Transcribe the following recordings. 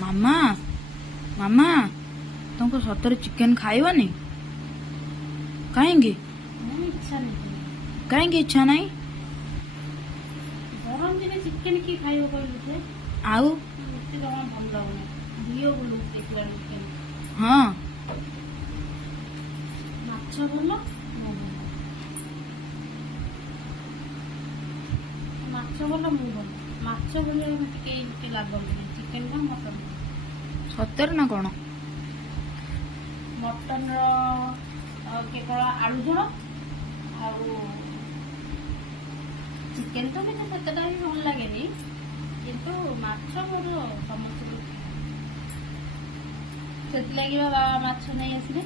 ମାମା ମାମା ତମକୁ ସତରେ ଚିକେନ ଖାଇବନି? କାହିଁକି ଇଚ୍ଛା ନାହିଁ। କାହିଁକି ଇଚ୍ଛା ନାହିଁ? ଗରମ ଦିନେ ଚିକେନ କିଏ ଖାଇବ କହିଲୁ ଯେ? ଆଉ ମତେ ଜମା ଭଲ ଲାଗୁନି। ଦିଅ ବୁଲୁଛି ଦେଖିଲା ଚିକେନ। ହଁ ମାଛ ଭଲ ମୁଁ ଭଲ। ମାଛ ଭଲ ମୁଁ ଭଲ। ମାଛ ଭଳିଆ ମତେ କେହି ଲାଗନ୍ତିନି। ଚିକେନ କଣ ମଟନ ସତରେ ନା କଣ? ମଟନର କେବଳ ଆଳୁ ଝୋଳ ଆଉ ଚିକେନ ତ ମୋତେ ସେତେଟା ବି ଭଲ ଲାଗେନି, କିନ୍ତୁ ମାଛ ମୋର ସମସ୍ତଙ୍କୁ ସେଥିଲାଗି ବାବା ମାଛ ନେଇ ଆସିଲେ।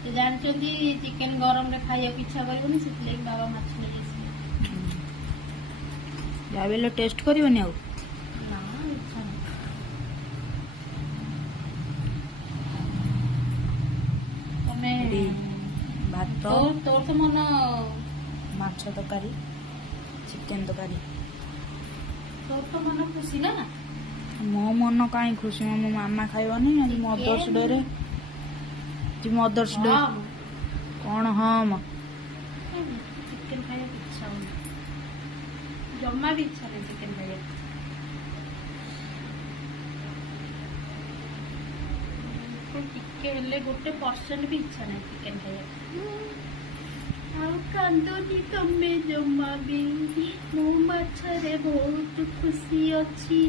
ସେ ଜାଣିଛନ୍ତି ଚିକେନ ଗରମରେ ଖାଇବାକୁ ଇଚ୍ଛା କରିବନି, ସେଥିଲାଗି ବାବା ମାଛ ନେଇ ଆସିଲେ। ଯାହା ବି ହେଲେ ଟେଷ୍ଟ କରିବନି ଆଉ? ନା ଇଚ୍ଛା ନାହିଁ। ତମେ ଏଠି ଭାତ ତୋର ତ ମନ ମାଛ ତରକାରୀ ଚିକେନ ତରକାରୀ। ତୋର ତ ମନ ଖୁସି ନା? ମୋ ମନ କାହିଁ ଖୁସି? ମୋ ମାମା ଖାଇବନି ଆଜି ମଦର୍ସ ଡେ ରେ। ମଦର୍ସ ଡେ ହଁ କଣ? ହଁ ମ ଚିକେନ ଖାଇବାକୁ ଇଚ୍ଛା ହଉନି, ଜମା ବି ଇଚ୍ଛା ନାହିଁ ଚିକେନ ଖାଇବାକୁ। ଟିକେ ହେଲେ 1% ବି ଇଚ୍ଛା ନାହିଁ ଚିକେନ ଖାଇବାକୁ। ଆଉ କାନ୍ଦୁନି ତମେ ଜମା ବି, ମୋ ମାଛରେ ବହୁତ ଖୁସି ଅଛି।